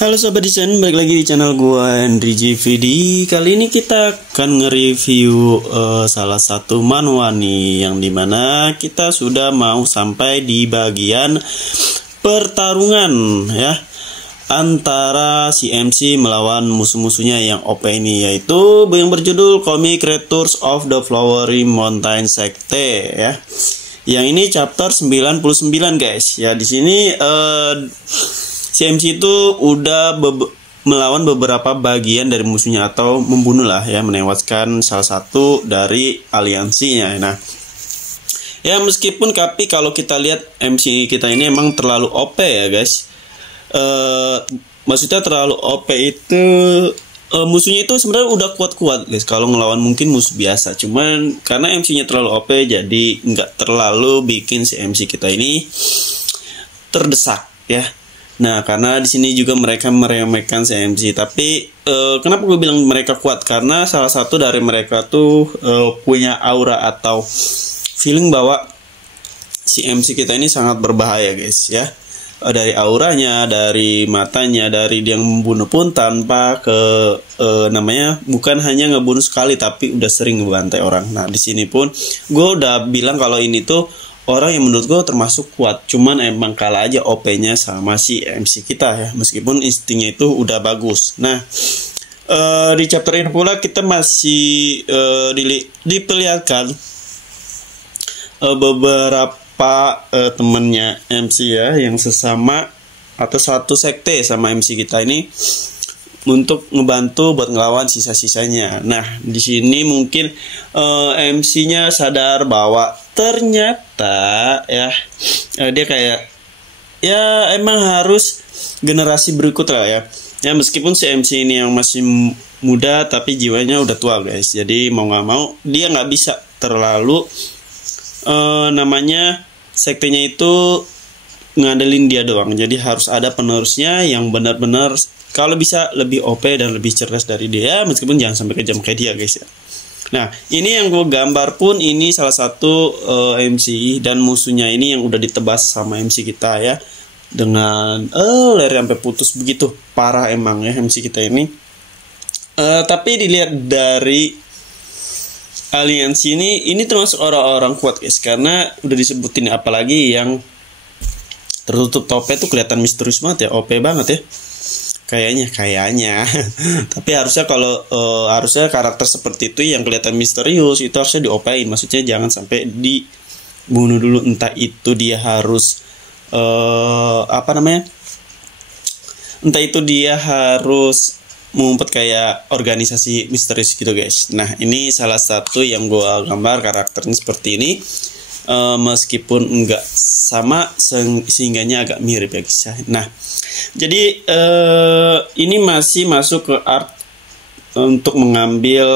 Halo Sobat Desain, balik lagi di channel gua Henry JVD. Kali ini kita akan nge-review salah satu manhwa nih, yang dimana kita sudah mau sampai di bagian pertarungan ya, antara si MC melawan musuh-musuhnya yang OP ini, yaitu yang berjudul Comic Creatures of the Flowery Mountain Sekte ya. Yang ini chapter 99 guys. Ya di sini si MC itu udah melawan beberapa bagian dari musuhnya, atau membunuh lah ya, menewaskan salah satu dari aliansinya. Nah, ya meskipun tapi kalau kita lihat MC kita ini emang terlalu OP ya guys. Maksudnya terlalu OP itu musuhnya itu sebenarnya udah kuat-kuat guys kalau ngelawan mungkin musuh biasa. Cuman karena MC-nya terlalu OP, jadi nggak terlalu bikin si MC kita ini terdesak ya. Nah, karena di sini juga mereka meremehkan si MC. Tapi kenapa gue bilang mereka kuat? Karena salah satu dari mereka tuh punya aura atau feeling bahwa si MC kita ini sangat berbahaya guys ya. Dari auranya, dari matanya, dari dia membunuh pun tanpa namanya bukan hanya ngebunuh sekali, tapi udah sering ngebantai orang. Nah, di sini pun gue udah bilang kalau ini tuh orang yang menurut gue termasuk kuat, cuman emang kalah aja OP-nya sama si MC kita ya, meskipun instingnya itu udah bagus. Nah, di chapter ini pula kita masih diperlihatkan beberapa temennya MC ya, yang sesama atau satu sekte sama MC kita ini, untuk ngebantu buat ngelawan sisa-sisanya. Nah, di sini mungkin MC-nya sadar bahwa ternyata ya dia kayak ya emang harus generasi berikut lah ya. Ya meskipun si MC ini yang masih muda tapi jiwanya udah tua guys. Jadi mau nggak mau dia nggak bisa terlalu namanya sektenya itu ngandelin dia doang. Jadi harus ada penerusnya yang benar-benar kalau bisa lebih OP dan lebih cerdas dari dia, meskipun jangan sampai kejam kayak dia guys ya. Nah, ini yang gue gambar pun ini salah satu MC, dan musuhnya ini yang udah ditebas sama MC kita ya, dengan leher sampai putus begitu, parah emang ya MC kita ini. Tapi dilihat dari aliansi ini termasuk orang-orang kuat guys, karena udah disebutin, apalagi yang tertutup tope tuh kelihatan misterius banget ya, OP banget ya. Kayaknya tapi harusnya kalau harusnya karakter seperti itu yang kelihatan misterius itu harusnya diopain, maksudnya jangan sampai dibunuh dulu, entah itu dia harus entah itu dia harus mengumpet kayak organisasi misterius gitu guys. Nah, ini salah satu yang gua gambar karakternya seperti ini, meskipun enggak sama sehingganya agak mirip ya guys. Nah, jadi ini masih masuk ke art untuk mengambil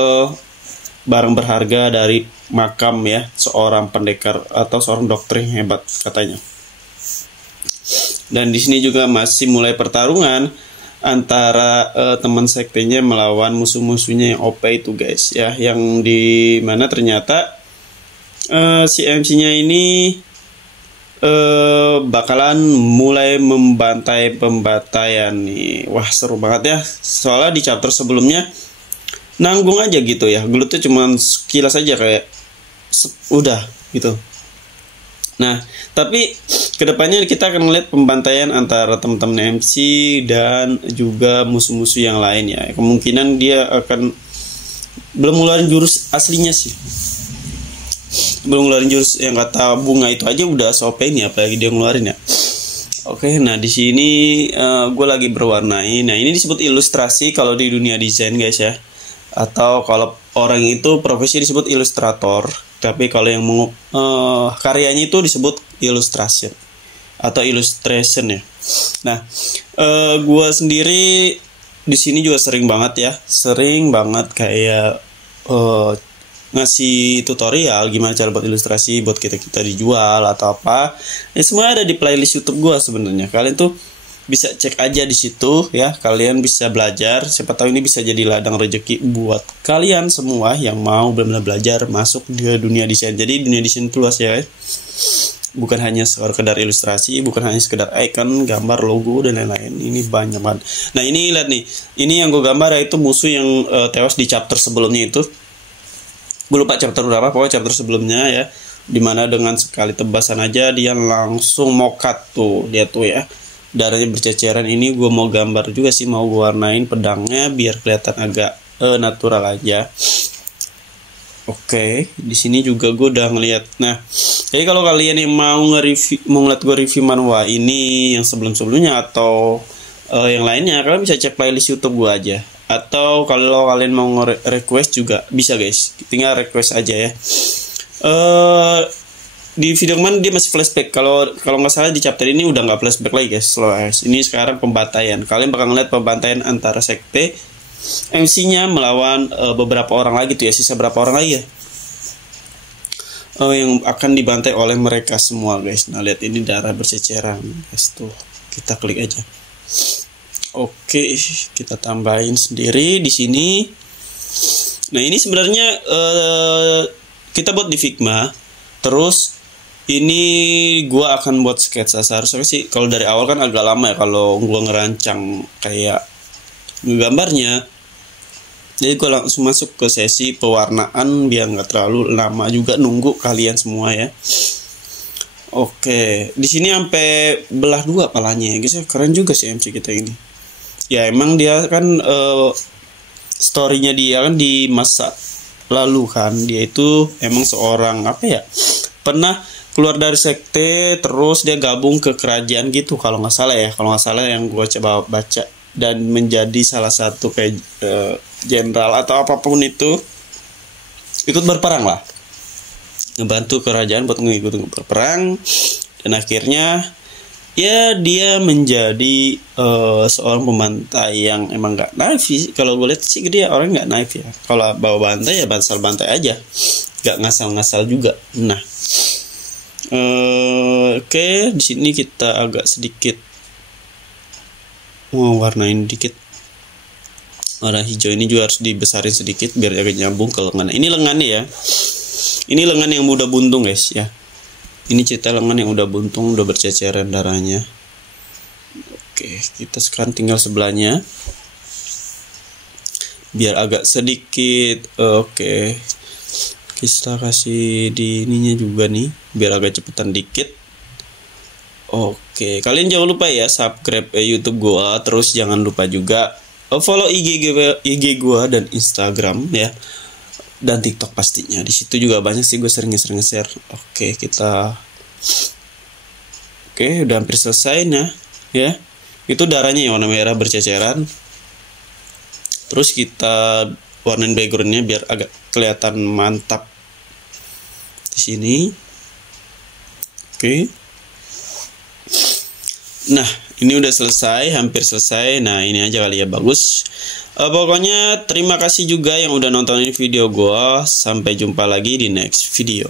barang berharga dari makam ya, seorang pendekar atau seorang dokter yang hebat katanya. Dan di sini juga masih mulai pertarungan antara teman sektenya melawan musuh-musuhnya yang OP itu guys ya, yang di mana ternyata si MC-nya ini bakalan mulai pembantaian nih. Wah, seru banget ya. Soalnya di chapter sebelumnya nanggung aja gitu ya, gelutnya cuman sekilas aja kayak udah gitu. Nah, tapi kedepannya kita akan melihat pembantaian antara teman-teman MC dan juga musuh-musuh yang lain ya. Kemungkinan dia akan belum ngeluarin jurus aslinya sih, belum ngeluarin jurus yang kata bunga itu aja udah SOP nih, apalagi dia ngeluarin ya. Oke, nah di sini gue lagi berwarnai. Nah, ini disebut ilustrasi kalau di dunia desain guys ya, atau kalau orang itu profesi disebut ilustrator, tapi kalau yang karyanya itu disebut illustration atau illustration ya. Nah, gue sendiri di sini juga sering banget kayak ngasih tutorial gimana cara buat ilustrasi buat kita dijual atau apa. Semua ada di playlist YouTube gua sebenarnya. Kalian tuh bisa cek aja di situ ya. Kalian bisa belajar. Siapa tahu ini bisa jadi ladang rezeki buat kalian semua yang mau benar-benar belajar masuk di dunia desain. Jadi dunia desain itu luas ya. bukan hanya sekedar ilustrasi, bukan hanya sekedar icon, gambar, logo dan lain-lain. Ini banyak banget. Nah ini lihat nih, ini yang gue gambar yaitu musuh yang tewas di chapter sebelumnya itu. Gue lupa chapter berapa, pokoknya chapter sebelumnya ya, dimana dengan sekali tebasan aja dia langsung mokat tuh, lihat tuh ya, darahnya berceceran. Ini gue mau gambar juga sih, mau gue warnain pedangnya biar kelihatan agak natural aja. Oke, di sini juga gue udah ngeliat. Nah, jadi kalau kalian yang mau ngeliat gue review manhwa ini yang sebelum-sebelumnya atau yang lainnya, kalian bisa cek playlist YouTube gue aja. Atau kalau kalian mau request juga bisa guys, tinggal request aja ya. Di video kemarin dia masih flashback. Kalau nggak salah di chapter ini udah nggak flashback lagi guys. Ini sekarang pembantaian. Kalian bakal ngeliat pembantaian antara sekte MC-nya melawan beberapa orang lagi tuh ya, sisa berapa orang lagi ya yang akan dibantai oleh mereka semua guys. Nah lihat ini darah berceceran guys tuh, kita klik aja. Oke, kita tambahin sendiri di sini. Nah ini sebenarnya kita buat di Figma, terus ini gua akan buat sketsa. Seharusnya sih kalau dari awal kan agak lama ya kalau gua ngerancang kayak gambarnya. Jadi gue langsung masuk ke sesi pewarnaan biar nggak terlalu lama juga nunggu kalian semua ya. Oke, di sini sampai belah dua palanya ya guys. Keren juga sih MC kita ini. Ya emang dia kan storynya dia kan di masa lalu kan, dia itu emang seorang apa ya, pernah keluar dari sekte terus dia gabung ke kerajaan gitu kalau nggak salah ya, yang gue coba baca, dan menjadi salah satu kayak jenderal atau apapun itu, ikut berperang lah, ngebantu kerajaan buat ngikut berperang, dan akhirnya ya dia menjadi seorang pembantai yang emang nggak naif sih. Kalau gue lihat sih dia orang nggak naif ya, kalau bawa bantai ya bantai aja, nggak ngasal-ngasal juga. Nah oke, di sini kita agak sedikit mau warnain dikit. Warna hijau ini juga harus dibesarin sedikit biar agak nyambung ke lengan. Ini lengannya ya. Ini lengan yang udah buntung guys ya. Ini cerita lengan yang udah buntung, udah berceceran darahnya. Oke, kita sekarang tinggal sebelahnya. Biar agak sedikit. Oke. Kita kasih di ininya juga nih, biar agak cepetan dikit. Oke, kalian jangan lupa ya subscribe YouTube gua, terus jangan lupa juga follow IG gua dan Instagram ya, dan TikTok pastinya. Di situ juga banyak sih gue sering nge-share. Oke, udah hampir selesai nah ya. Itu darahnya yang warna merah berceceran. Terus kita warnain backgroundnya biar agak kelihatan mantap di sini. Oke. Nah, ini udah selesai, hampir selesai. Nah, ini aja kali ya, bagus. Pokoknya terima kasih juga yang udah nontonin video gua. Sampai jumpa lagi di next video.